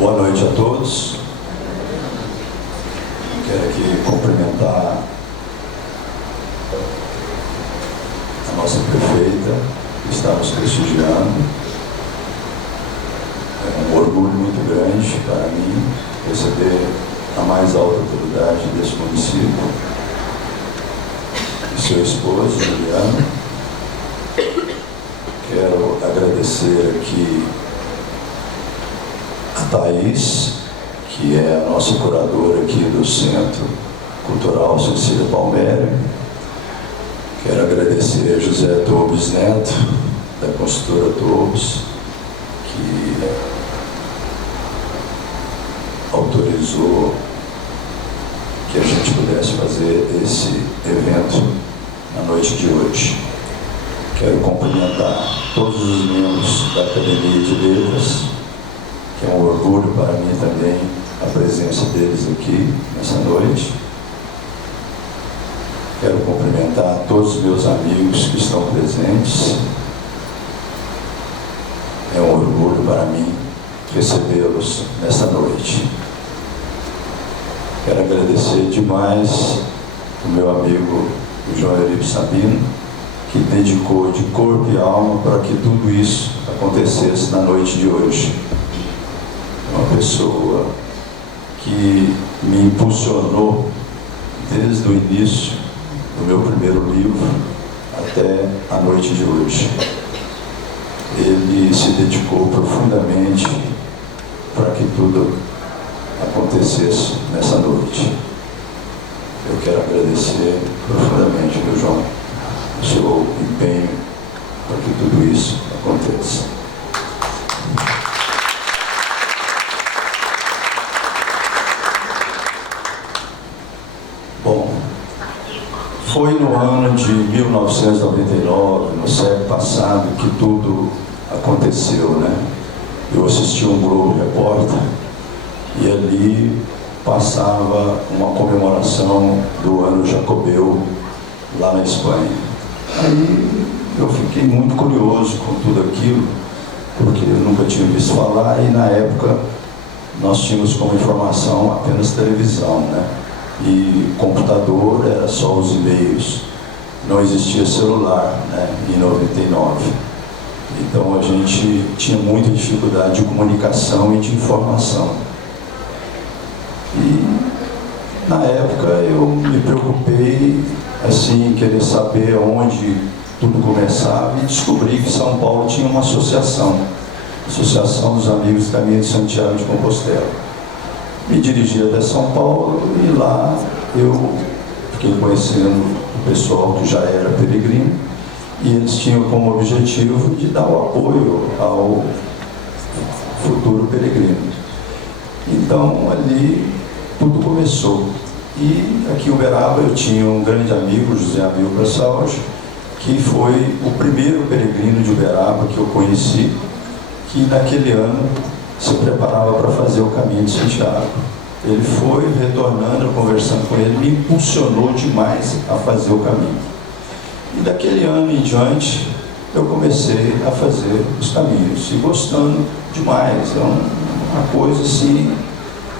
Boa noite a todos. Quero aqui cumprimentar a nossa prefeita, que está nos prestigiando. É um orgulho muito grande para mim receber a mais alta autoridade desse município, e seu esposo, Juliano. Quero agradecer aqui a Thaís, que é a nossa curadora aqui do Centro Cultural Cecília Palmério. Quero agradecer a José Tobes Neto, da Construtora Tobes, que autorizou que a gente pudesse fazer esse evento na noite de hoje. Quero cumprimentar todos os membros da Academia de Letras, que é um orgulho para mim também a presença deles aqui nessa noite. Quero cumprimentar todos os meus amigos que estão presentes. É um orgulho para mim recebê-los nesta noite. Quero agradecer demais o meu amigo João Euripe Sabino, que dedicou de corpo e alma para que tudo isso acontecesse na noite de hoje. Uma pessoa que me impulsionou desde o início do meu primeiro livro até a noite de hoje. Ele se dedicou profundamente para que tudo acontecesse nessa noite. Eu quero agradecer profundamente, meu João, o seu empenho para que tudo isso aconteça. Bom, foi no ano de 1999, no século passado, que tudo aconteceu, né? Eu assisti um Globo Repórter e ali passava uma comemoração do ano Jacobeu lá na Espanha. Aí eu fiquei muito curioso com tudo aquilo, porque eu nunca tinha visto falar e na época nós tínhamos como informação apenas televisão, né? E computador era só os e-mails, não existia celular, né? Em 99. Então a gente tinha muita dificuldade de comunicação e de informação. E na época eu me preocupei assim, em querer saber onde tudo começava e descobri que São Paulo tinha uma associação dos Amigos do Caminho de Santiago de Compostela. Me dirigi até São Paulo e lá eu fiquei conhecendo o pessoal que já era peregrino e eles tinham como objetivo de dar o apoio ao futuro peregrino. Então ali tudo começou. E aqui em Uberaba eu tinha um grande amigo, José Amilcar Salge, que foi o primeiro peregrino de Uberaba que eu conheci, que naquele ano se preparava para fazer o caminho de Santiago. Ele foi retornando, conversando com ele, me impulsionou demais a fazer o caminho. E daquele ano em diante, eu comecei a fazer os caminhos, e gostando demais. É uma coisa assim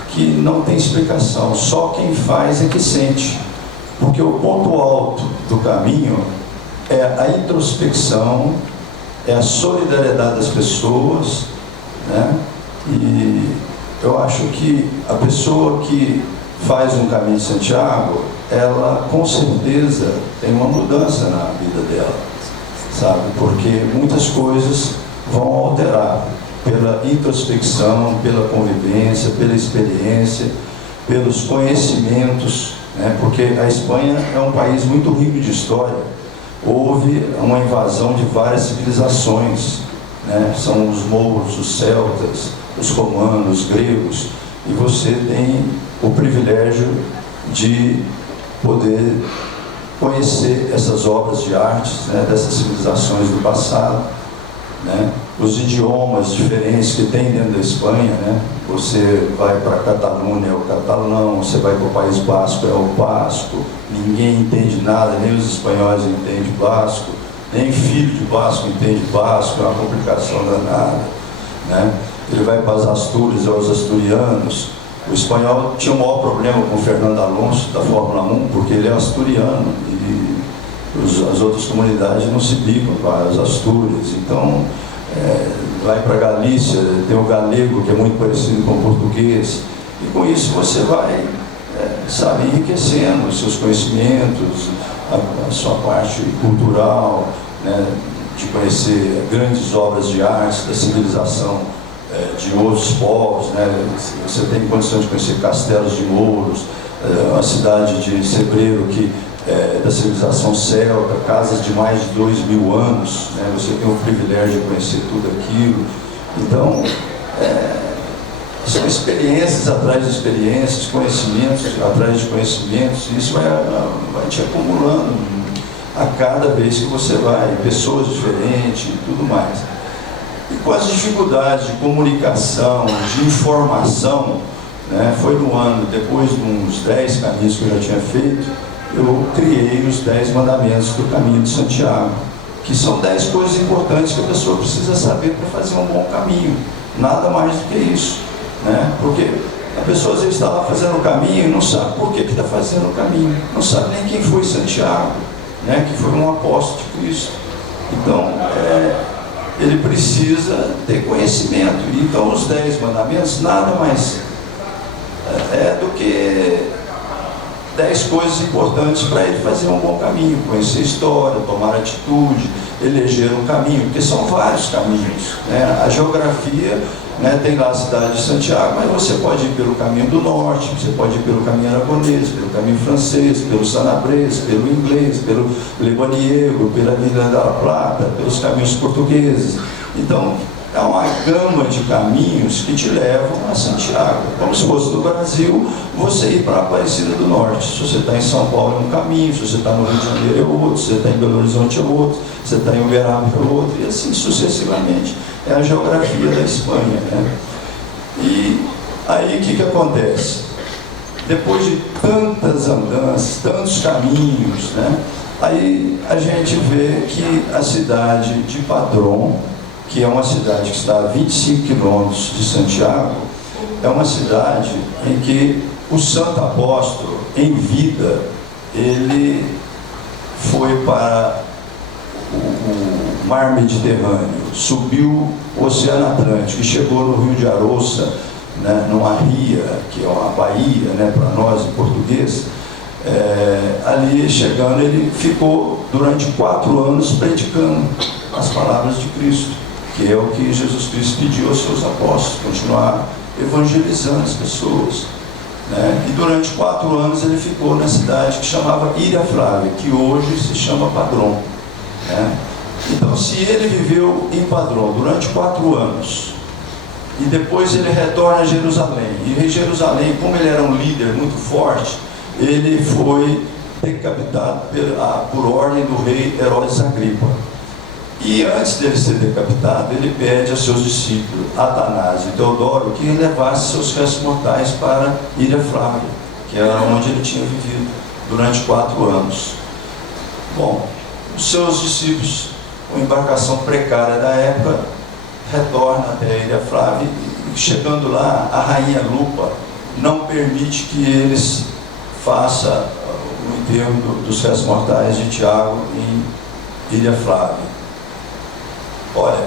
que não tem explicação, só quem faz é que sente. Porque o ponto alto do caminho é a introspecção, é a solidariedade das pessoas, né? E eu acho que a pessoa que faz um caminho de Santiago, ela com certeza tem uma mudança na vida dela, sabe? Porque muitas coisas vão alterar pela introspecção, pela convivência, pela experiência, pelos conhecimentos, né? Porque a Espanha é um país muito rico de história. Houve uma invasão de várias civilizações, né? São os mouros, os celtas, os romanos, os gregos, e você tem o privilégio de poder conhecer essas obras de artes, né? Dessas civilizações do passado, né? Os idiomas diferentes que tem dentro da Espanha, né? Você vai para a Catalunha, é o catalão, você vai para o País Basco, é o basco, ninguém entende nada, nem os espanhóis entendem basco, nem filho de basco entende basco, é uma complicação danada. né? Ele vai para as Astúrias, aos asturianos. O espanhol tinha o maior problema com o Fernando Alonso, da Fórmula 1, porque ele é asturiano, e as outras comunidades não se ligam com as Astúrias. Então, vai para a Galícia, tem o galego, que é muito parecido com o português, e com isso você vai, sabe, enriquecendo os seus conhecimentos, a sua parte cultural, né, de conhecer grandes obras de arte, da civilização de outros povos, né? Você tem condição de conhecer castelos de mouros, a cidade de Sebreiro, que é da civilização celta, casas de mais de 2000 anos, né? Você tem o privilégio de conhecer tudo aquilo. Então, são experiências atrás de experiências, conhecimentos atrás de conhecimentos, e isso vai te acumulando a cada vez que você vai, pessoas diferentes e tudo mais. E com as dificuldades de comunicação, de informação, né, foi no ano, depois de uns 10 caminhos que eu já tinha feito, eu criei os 10 mandamentos do caminho de Santiago, que são 10 coisas importantes que a pessoa precisa saber para fazer um bom caminho, nada mais do que isso, né? Porque a pessoa às vezes está lá fazendo o caminho e não sabe por que está fazendo o caminho, não sabe nem quem foi Santiago, né, que foi um apóstolo de Cristo. Então, ele precisa ter conhecimento. Então, os 10 mandamentos nada mais do que 10 coisas importantes para ele fazer um bom caminho, conhecer a história, tomar atitude, eleger um caminho, porque são vários caminhos, né? A geografia, né, tem lá a cidade de Santiago, mas você pode ir pelo caminho do norte, você pode ir pelo caminho aragonês, pelo caminho francês, pelo sanabrês, pelo inglês, pelo lebaniego, pela Vila da Plata, pelos caminhos portugueses. Então, é uma gama de caminhos que te levam a Santiago. Como se fosse do Brasil, você ir para a Aparecida do Norte. Se você está em São Paulo é um caminho, se você está no Rio de Janeiro é outro, se você está em Belo Horizonte é outro, se você está em Uberaba é outro, e assim sucessivamente. É a geografia da Espanha, né? E aí o que acontece? Depois de tantas andanças, tantos caminhos, né? Aí a gente vê que a cidade de Padrón, que é uma cidade que está a 25 quilômetros de Santiago, é uma cidade em que o Santo Apóstolo, em vida, ele foi para o mar Mediterrâneo, subiu o Oceano Atlântico e chegou no Rio de Arousa, né, numa ria, que é uma baía, né, para nós em português. Ali chegando, ele ficou durante 4 anos predicando as palavras de Cristo, que é o que Jesus Cristo pediu aos seus apóstolos, continuar evangelizando as pessoas, né? E durante 4 anos ele ficou na cidade que chamava Ilha Flávia, que hoje se chama Padrón, né? Então, se ele viveu em Padrón durante 4 anos, e depois ele retorna a Jerusalém, e em Jerusalém, como ele era um líder muito forte, ele foi decapitado por ordem do rei Herodes Agripa. E antes dele ser decapitado, ele pede aos seus discípulos, Atanásio e Teodoro, que levasse seus restos mortais para Ilha Flávia, que era onde ele tinha vivido durante 4 anos. Bom, os seus discípulos, uma embarcação precária da época, retorna até a Ilha Flávia, e chegando lá, a rainha Lupa não permite que eles façam o enterro dos restos mortais de Tiago em Ilha Flávia. Olha,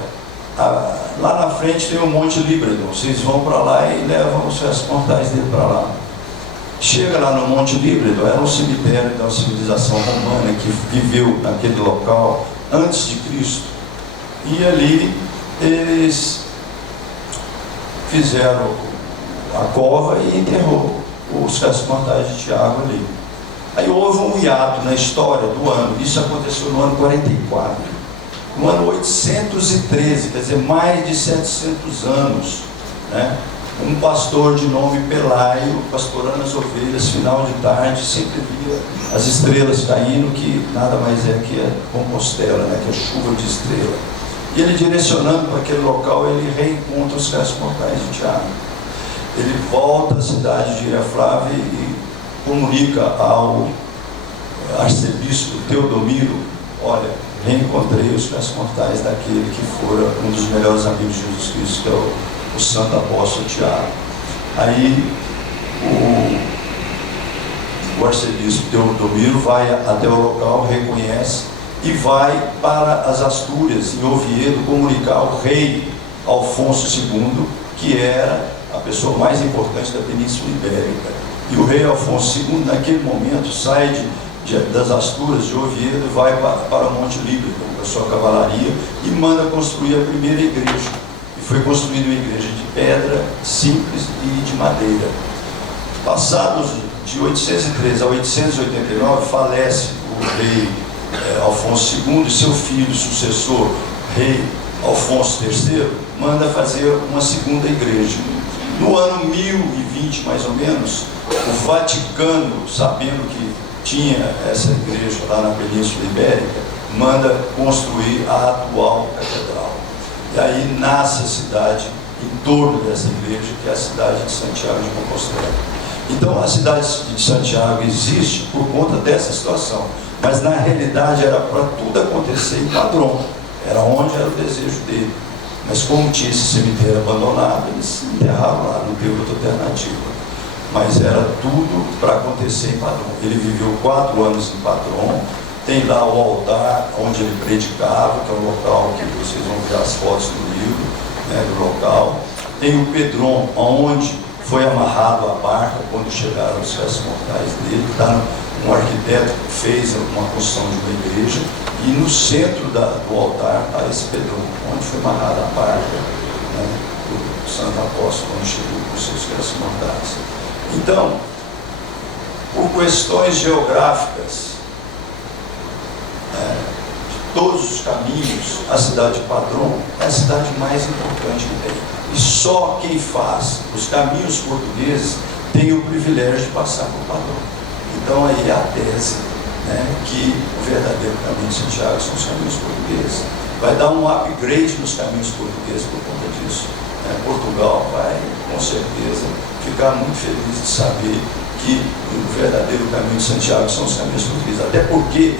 lá na frente tem o Monte Líbano, vocês vão para lá e levam os restos mortais dele para lá. Chega lá no Monte Líbano, era um cemitério da civilização romana que viveu naquele local antes de Cristo. E ali eles fizeram a cova e enterrou os restos mortais de Tiago ali. Aí houve um hiato na história do ano, isso aconteceu no ano 44. No ano 813, quer dizer, mais de 700 anos, né? Um pastor de nome Pelaio, pastorando as ovelhas, final de tarde, sempre via as estrelas caindo, que nada mais é que a Compostela, né? Que é chuva de estrela. E ele, direcionando para aquele local, ele reencontra os restos mortais de Tiago. Ele volta à cidade de Ilha Flávia e comunica ao arcebispo Teodomiro: olha, reencontrei os restos mortais daquele que fora um dos melhores amigos de Jesus Cristo, que é o santo apóstolo Tiago. Aí o arcebispo Teodomiro vai até o local, reconhece e vai para as Astúrias, em Oviedo, comunicar ao rei Alfonso II, que era a pessoa mais importante da Península Ibérica. E o rei Alfonso II, naquele momento, sai das Astúrias de Oviedo e vai para Monte Líbano com a sua cavalaria e manda construir a primeira igreja. E foi construída uma igreja de pedra simples e de madeira. Passados de 813 a 889, falece o rei Alfonso II e seu filho sucessor, rei Alfonso III, manda fazer uma segunda igreja. No ano 1020, mais ou menos, o Vaticano, sabendo que tinha essa igreja lá na Península Ibérica, manda construir a atual catedral. E aí nasce a cidade em torno dessa igreja, que é a cidade de Santiago de Compostela. Então a cidade de Santiago existe por conta dessa situação, mas na realidade era para tudo acontecer em Padrón, era onde era o desejo dele. Mas como tinha esse cemitério abandonado, eles se enterraram lá, não teve outra alternativa. Mas era tudo para acontecer em Padrón. Ele viveu 4 anos em Padrón, tem lá o altar onde ele predicava, que é um local que vocês vão ver as fotos do livro, né, do local. Tem o Pedron, onde foi amarrado a barca quando chegaram os restos mortais dele. Tá, um arquiteto fez uma construção de uma igreja, e no centro do altar está esse Pedron, onde foi amarrada a barca, né, do Santo Apóstolo quando chegou com os seus restos mortais. Então, por questões geográficas, de todos os caminhos, a cidade de Padrón é a cidade mais importante que tem. E só quem faz os caminhos portugueses tem o privilégio de passar por Padrón. Então aí é a tese, né, que o verdadeiro caminho de Santiago são os caminhos portugueses. Vai dar um upgrade nos caminhos portugueses por conta disso. Portugal vai, com certeza, ficar muito feliz de saber que o verdadeiro caminho de Santiago são os caminhos portugueses. Até porque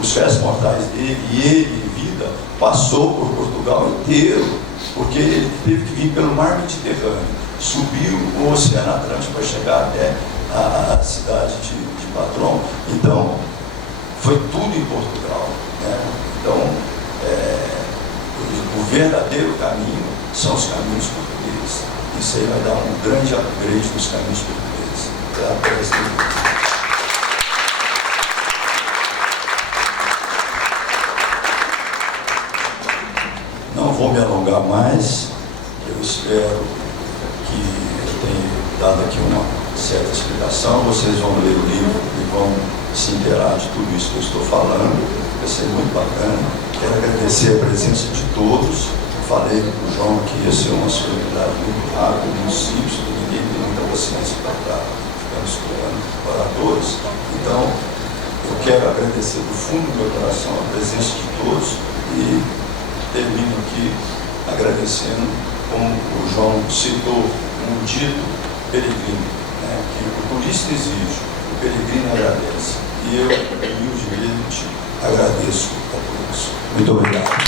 os restos mortais dele e ele, em vida, passou por Portugal inteiro, porque ele teve que vir pelo mar Mediterrâneo, subiu o Oceano Atlântico para chegar até a cidade de Padrón. Então, foi tudo em Portugal, né? Então, o verdadeiro caminho são os caminhos portugueses. Isso aí vai dar um grande upgrade nos caminhos portugueses. Não vou me alongar mais. Eu espero que eu tenha dado aqui uma certa explicação. Vocês vão ler o livro e vão se inteirar de tudo isso que eu estou falando. Vai ser muito bacana. Quero agradecer a presença de todos. Falei para o João que ia ser uma solenidade muito rápida, muito simples, porque ninguém tem muita paciência para estar estudando oradores. Então, eu quero agradecer do fundo do meu coração a presença de todos e termino aqui agradecendo, como o João citou, um dito peregrino, né, que o turista exige, o peregrino agradece. E eu, humildemente, agradeço a todos. Muito obrigado.